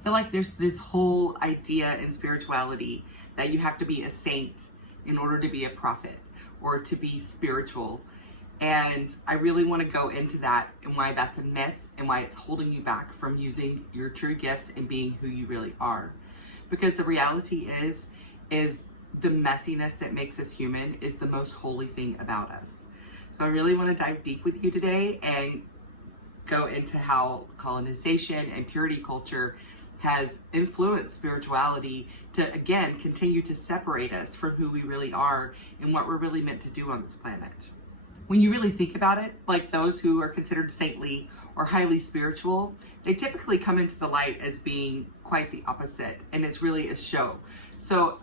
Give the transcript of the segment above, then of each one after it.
I feel like there's this whole idea in spirituality that you have to be a saint in order to be a prophet or to be spiritual. And I really want to go into that and why that's a myth and why it's holding you back from using your true gifts and being who you really are. Because the reality is the messiness that makes us human is the most holy thing about us. So I really want to dive deep with you today and go into how colonization and purity culture has influenced spirituality to, again, continue to separate us from who we really are and what we're really meant to do on this planet. When you really think about it, like those who are considered saintly or highly spiritual, they typically come into the light as being quite the opposite, and it's really a show. So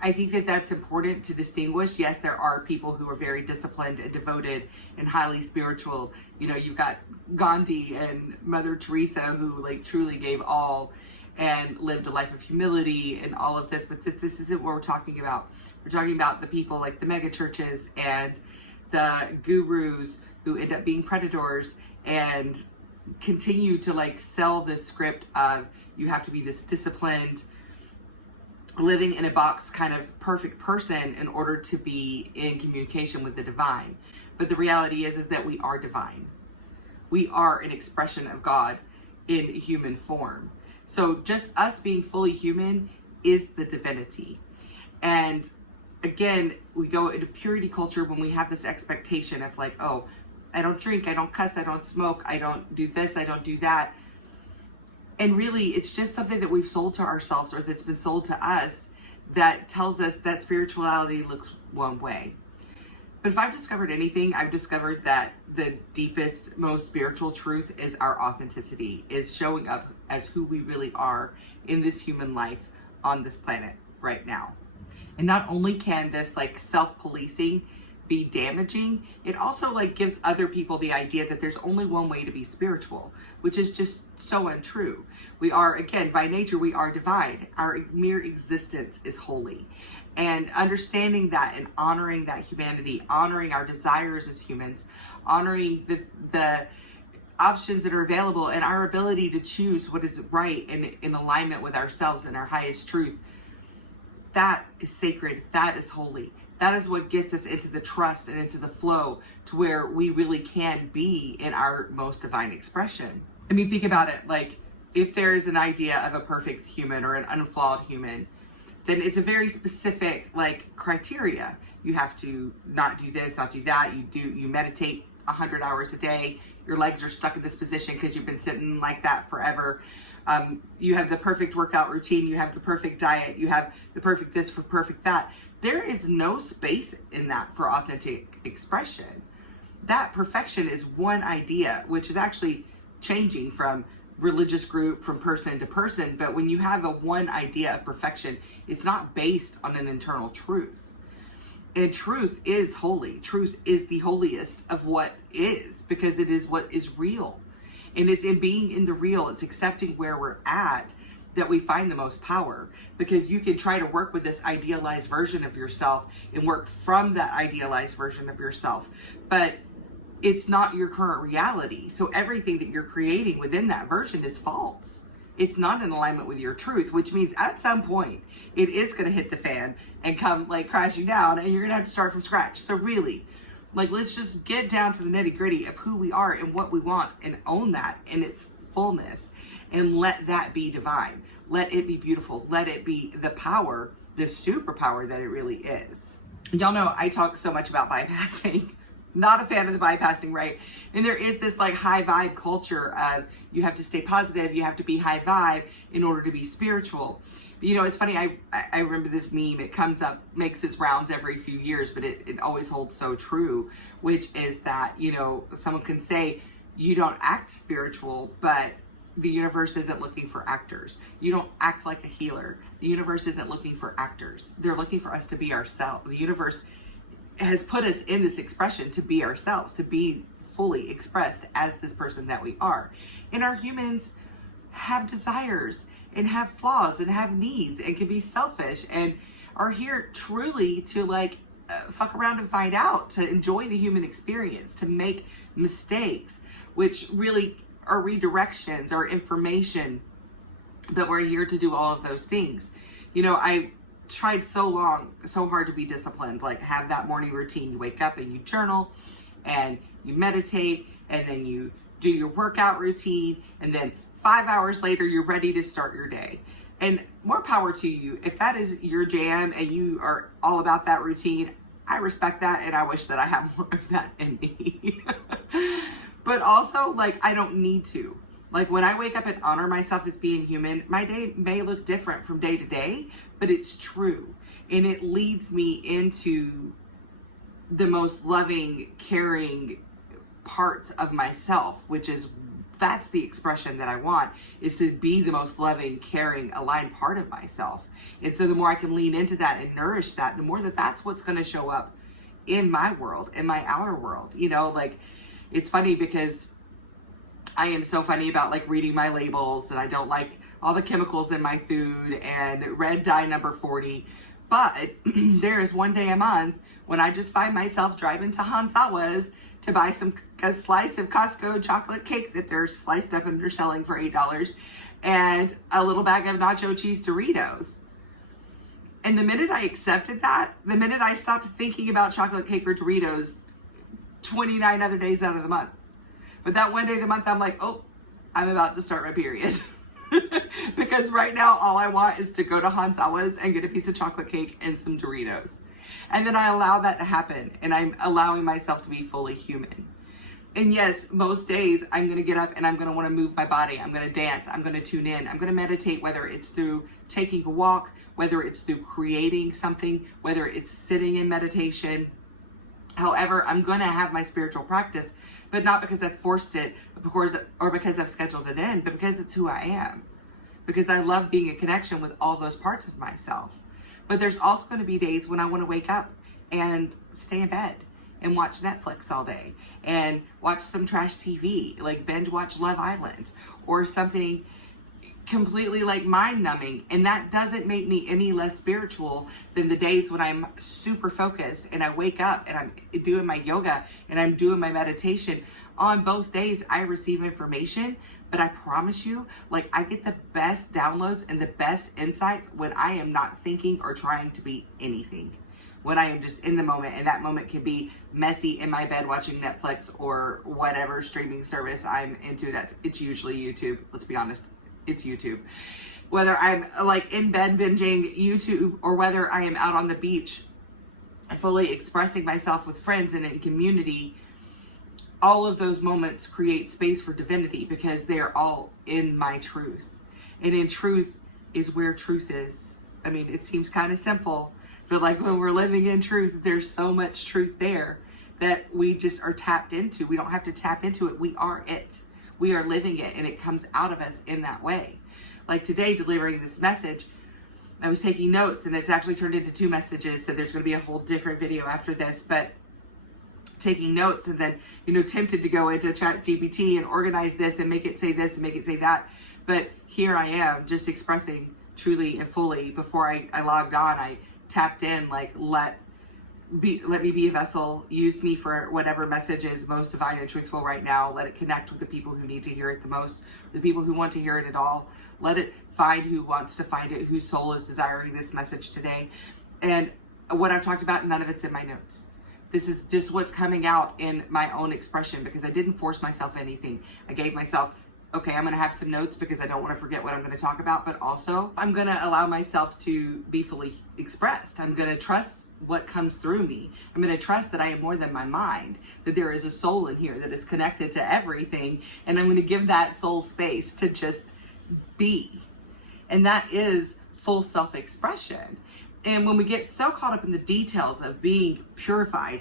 I think that that's important to distinguish. Yes, there are people who are very disciplined and devoted and highly spiritual. You know, you've got Gandhi and Mother Teresa who like truly gave all and lived a life of humility and all of this, but this isn't what we're talking about. We're talking about the people like the mega churches and the gurus who end up being predators and continue to like sell this script of you have to be this disciplined, living in a box kind of perfect person in order to be in communication with the divine. But the reality is that we are divine. We are an expression of God in human form. So just us being fully human is the divinity. And again, we go into purity culture when we have this expectation of like, oh, I don't drink, I don't cuss, I don't smoke, I don't do this, I don't do that. And really, it's just something that we've sold to ourselves or that's been sold to us that tells us that spirituality looks one way. But if I've discovered anything, I've discovered that the deepest, most spiritual truth is our authenticity, is showing up as who we really are in this human life on this planet right now. And not only can this like self-policing be damaging, it also like gives other people the idea that there's only one way to be spiritual, which is just so untrue. We are, again, by nature, we are divine. Our mere existence is holy. And understanding that and honoring that humanity, honoring our desires as humans, honoring the options that are available and our ability to choose what is right and in alignment with ourselves and our highest truth, that is sacred, that is holy. That is what gets us into the trust and into the flow to where we really can be in our most divine expression. I mean, think about it. Like, if there is an idea of a perfect human or an unflawed human, then it's a very specific, like, criteria. You have to not do this, not do that. You meditate 100 hours a day. Your legs are stuck in this position because you've been sitting like that forever. You have the perfect workout routine. You have the perfect diet. You have the perfect this for perfect that. There is no space in that for authentic expression. That perfection is one idea, which is actually changing from religious group, from person to person. But when you have a one idea of perfection, it's not based on an internal truth. And truth is holy. Truth is the holiest of what is, because it is what is real. And it's in being in the real, it's accepting where we're at, that we find the most power, because you can try to work with this idealized version of yourself and work from that idealized version of yourself, but it's not your current reality. So everything that you're creating within that version is false. It's not in alignment with your truth, which means at some point it is going to hit the fan and come like crashing down, and you're going to have to start from scratch. So really, like, let's just get down to the nitty gritty of who we are and what we want and own that in its fullness. And let that be divine. Let it be beautiful. Let it be the power, the superpower that it really is. Y'all know I talk so much about bypassing. Not a fan of the bypassing, right? And there is this like high vibe culture of you have to stay positive, you have to be high vibe in order to be spiritual. But, you know, it's funny, I remember this meme. It comes up, makes its rounds every few years, but it always holds so true, which is that, you know, someone can say you don't act spiritual, but the universe isn't looking for actors. You don't act like a healer. The universe isn't looking for actors. They're looking for us to be ourselves. The universe has put us in this expression to be ourselves, to be fully expressed as this person that we are. And our humans have desires and have flaws and have needs and can be selfish and are here truly to like fuck around and find out, to enjoy the human experience, to make mistakes, which really are redirections or information But we're here to do all of those things. You know, I tried so hard to be disciplined, like have that morning routine. You wake up and you journal and you meditate, and then you do your workout routine, and then 5 hours later, you're ready to start your day. And more power to you. If that is your jam and you are all about that routine, I respect that, and I wish that I had more of that in me. But also, like, I don't need to. Like, when I wake up and honor myself as being human, my day may look different from day to day, but it's true. And it leads me into the most loving, caring parts of myself, which is, that's the expression that I want, is to be the most loving, caring, aligned part of myself. And so the more I can lean into that and nourish that, the more that that's what's going to show up in my world, in my outer world. You know, like, it's funny because I am so funny about like reading my labels, and I don't like all the chemicals in my food and red dye number 40. But there is one day a month when I just find myself driving to Hansawa's to buy a slice of Costco chocolate cake that they're sliced up and they're selling for $8, and a little bag of nacho cheese Doritos. And the minute I accepted that, the minute I stopped thinking about chocolate cake or Doritos, 29 other days out of the month. But that one day of the month, I'm like, oh, I'm about to start my period. Because right now, all I want is to go to Hansawa's and get a piece of chocolate cake and some Doritos. And then I allow that to happen, and I'm allowing myself to be fully human. And yes, most days I'm going to get up and I'm going to want to move my body. I'm going to dance. I'm going to tune in. I'm going to meditate, whether it's through taking a walk, whether it's through creating something, whether it's sitting in meditation. However, I'm going to have my spiritual practice, but not because I've forced it or because I've scheduled it in, but because it's who I am. Because I love being in connection with all those parts of myself. But there's also going to be days when I want to wake up and stay in bed and watch Netflix all day and watch some trash TV, like binge watch Love Island or something completely like mind numbing. And that doesn't make me any less spiritual than the days when I'm super focused and I wake up and I'm doing my yoga and I'm doing my meditation. On both days, I receive information, but I promise you, like, I get the best downloads and the best insights when I am not thinking or trying to be anything. When I am just in the moment, and that moment can be messy in my bed watching Netflix or whatever streaming service I'm into. It's usually YouTube. Let's be honest, it's YouTube. Whether I'm like in bed binging YouTube or whether I am out on the beach fully expressing myself with friends and in community, all of those moments create space for divinity because they are all in my truth. And in truth is where truth is. I mean, it seems kind of simple, but like when we're living in truth, there's so much truth there that we just are tapped into. We don't have to tap into it. We are it. We are living it, and it comes out of us in that way. Like today, delivering this message, I was taking notes, and it's actually turned into 2 messages, so there's going to be a whole different video after this, but taking notes and then, tempted to go into ChatGPT and organize this and make it say this and make it say that. But here I am just expressing truly and fully. Before I logged on, I tapped in, like, let me be a vessel. Use me for whatever message is most divine and truthful right now. Let it connect with the people who need to hear it the most, the people who want to hear it at all. Let it find who wants to find it, whose soul is desiring this message today. And what I've talked about, none of it's in my notes. This is just what's coming out in my own expression because I didn't force myself anything. I gave myself, okay, I'm going to have some notes because I don't want to forget what I'm going to talk about, but also I'm going to allow myself to be fully expressed. I'm going to trust what comes through me. I'm going to trust that I am more than my mind, that there is a soul in here that is connected to everything, and I'm going to give that soul space to just be. And that is full self-expression. And when we get so caught up in the details of being purified,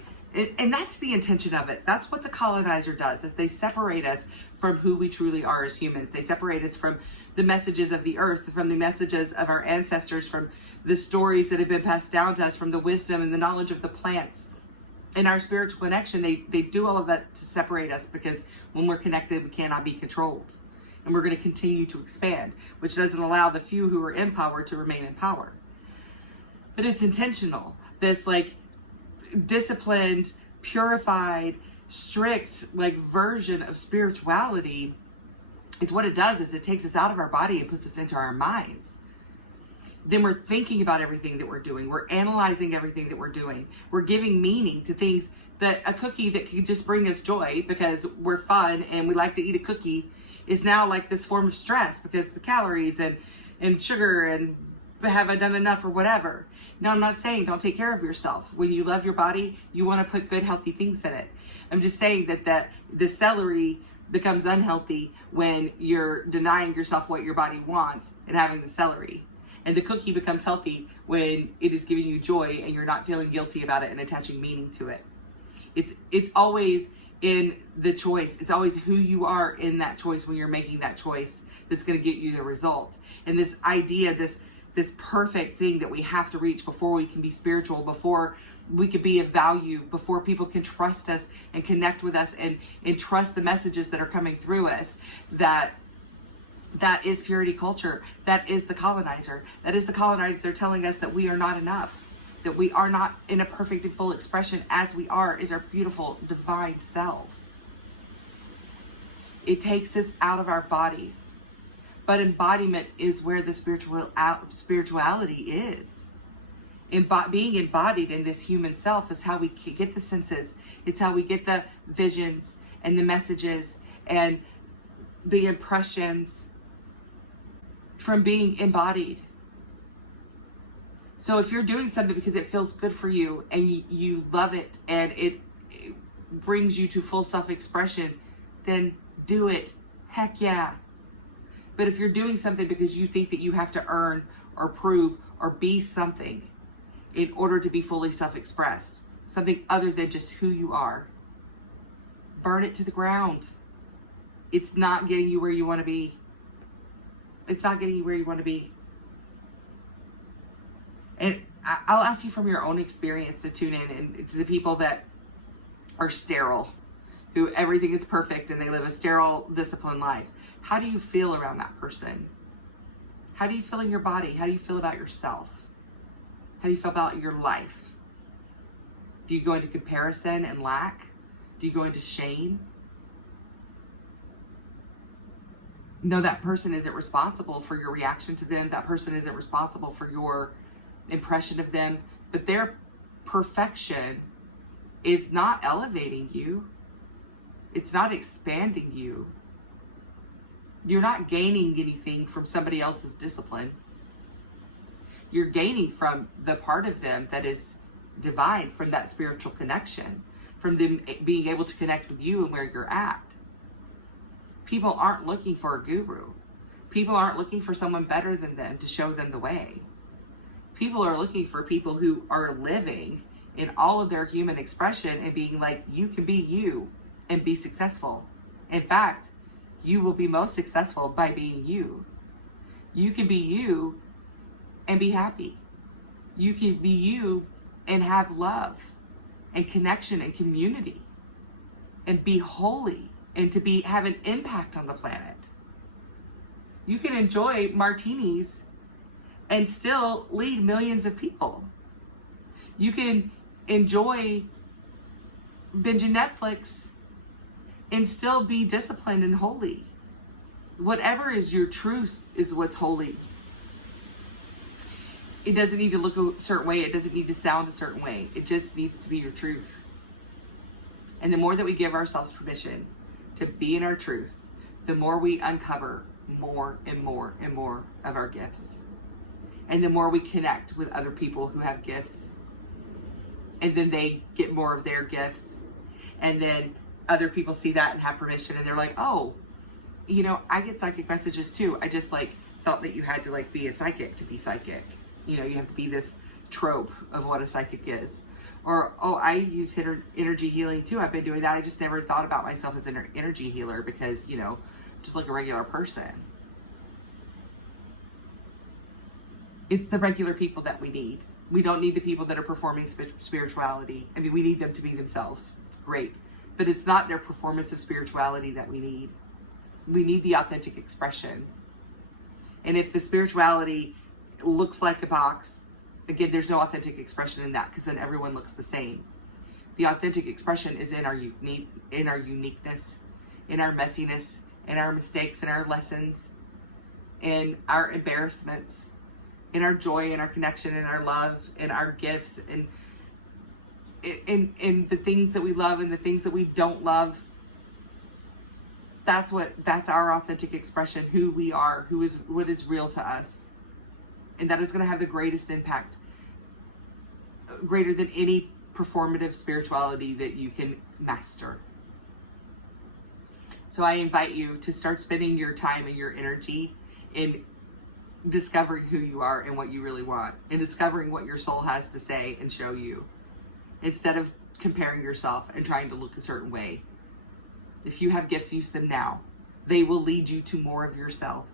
and that's the intention of it. That's what the colonizer does, is they separate us from who we truly are as humans. They separate us from the messages of the earth, from the messages of our ancestors, from the stories that have been passed down to us, from the wisdom and the knowledge of the plants. In our spiritual connection, they do all of that to separate us because when we're connected, we cannot be controlled. And we're going to continue to expand, which doesn't allow the few who are in power to remain in power. But it's intentional. This like disciplined, purified, strict like version of spirituality It's what it does is it takes us out of our body and puts us into our minds. Then we're thinking about everything that we're doing. We're analyzing everything that we're doing. We're giving meaning to things that a cookie that could just bring us joy because we're fun and we like to eat a cookie is now like this form of stress because the calories and sugar and have I done enough or whatever. Now, I'm not saying don't take care of yourself. When you love your body, you want to put good, healthy things in it. I'm just saying that the celery becomes unhealthy when you're denying yourself what your body wants and having the celery. And the cookie becomes healthy when it is giving you joy and you're not feeling guilty about it and attaching meaning to it. It's always in the choice. It's always who you are in that choice when you're making that choice that's going to get you the result. And this idea, this perfect thing that we have to reach before we can be spiritual, before we could be of value, before people can trust us and connect with us and trust the messages that are coming through us, that is purity culture. That is the colonizer. That is the colonizer telling us that we are not enough, that we are not in a perfect and full expression as we are as our beautiful divine selves. It takes us out of our bodies. But embodiment is where the spirituality is. Being embodied in this human self is how we get the senses. It's how we get the visions and the messages and the impressions from being embodied. So if you're doing something because it feels good for you and you love it and it brings you to full self-expression, then do it. Heck yeah. But if you're doing something because you think that you have to earn or prove or be something in order to be fully self-expressed, something other than just who you are, burn it to the ground. It's not getting you where you want to be. It's not getting you where you want to be. And I'll ask you from your own experience to tune in and to the people that are sterile, who everything is perfect and they live a sterile, disciplined life. How do you feel around that person? How do you feel in your body? How do you feel about yourself? How do you feel about your life? Do you go into comparison and lack? Do you go into shame? No, that person isn't responsible for your reaction to them. That person isn't responsible for your impression of them. But their perfection is not elevating you. It's not expanding you. You're not gaining anything from somebody else's discipline. You're gaining from the part of them that is divine, from that spiritual connection, from them being able to connect with you and where you're at. People aren't looking for a guru. People aren't looking for someone better than them to show them the way. People are looking for people who are living in all of their human expression and being like, you can be you and be successful. In fact, you will be most successful by being you. You can be you and be happy. You can be you and have love and connection and community and be holy and to have an impact on the planet. You can enjoy martinis and still lead millions of people. You can enjoy binging Netflix and still be disciplined and holy. Whatever is your truth is what's holy. It doesn't need to look a certain way. It doesn't need to sound a certain way. It just needs to be your truth. And the more that we give ourselves permission to be in our truth, the more we uncover more and more and more of our gifts. And the more we connect with other people who have gifts. And then they get more of their gifts. And then other people see that and have permission and they're like, oh, I get psychic messages too. I just thought that you had to be a psychic to be psychic. You have to be this trope of what a psychic is. Or, oh, I use energy healing too. I've been doing that. I just never thought about myself as an energy healer because, just like a regular person. It's the regular people that we need. We don't need the people that are performing spirituality. I mean, we need them to be themselves. Great. But it's not their performance of spirituality that we need. We need the authentic expression. And if the spirituality looks like a box, again, there's no authentic expression in that because then everyone looks the same. The authentic expression is in our uniqueness, in our messiness, in our mistakes and our lessons, in our embarrassments, in our joy and our connection and our love and our gifts, and in the things that we love and the things that we don't love. That's our authentic expression, who we are, what is real to us. And that is going to have the greatest impact, greater than any performative spirituality that you can master. So I invite you to start spending your time and your energy in discovering who you are and what you really want, and discovering what your soul has to say and show you, instead of comparing yourself and trying to look a certain way. If you have gifts, use them now. They will lead you to more of yourself.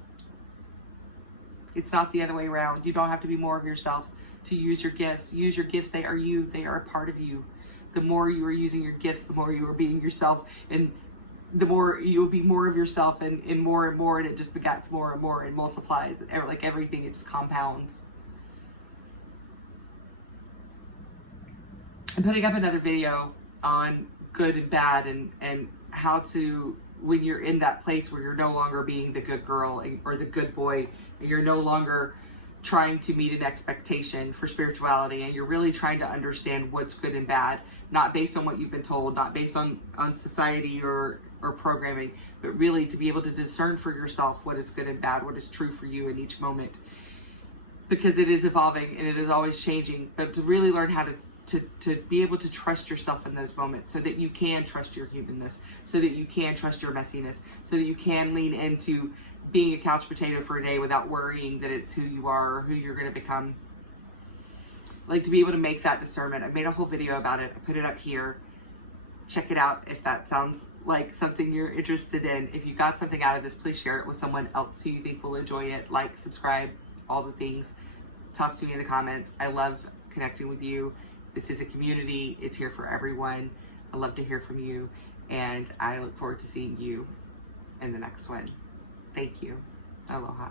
It's not the other way around. You don't have to be more of yourself to use your gifts. Use your gifts. They are you. They are a part of you. The more you are using your gifts, the more you are being yourself, and the more you will be more of yourself, and more, and it just begets more and more and multiplies. And like everything, it just compounds. I'm putting up another video on good and bad, and how to, when you're in that place where you're no longer being the good girl or the good boy, and you're no longer trying to meet an expectation for spirituality, and you're really trying to understand what's good and bad, not based on what you've been told, not based on society or programming, but really to be able to discern for yourself what is good and bad, what is true for you in each moment, because it is evolving and it is always changing. But to really learn how to be able to trust yourself in those moments, so that you can trust your humanness, so that you can trust your messiness, so that you can lean into being a couch potato for a day without worrying that it's who you are or who you're going to become. Like, to be able to make that discernment. I made a whole video about it. I put it up here. Check it out if that sounds like something you're interested in. If you got something out of this, please share it with someone else who you think will enjoy it. Like, subscribe, all the things. Talk to me in the comments. I love connecting with you. This is a community. It's here for everyone. I love to hear from you, and I look forward to seeing you in the next one. Thank you. Aloha.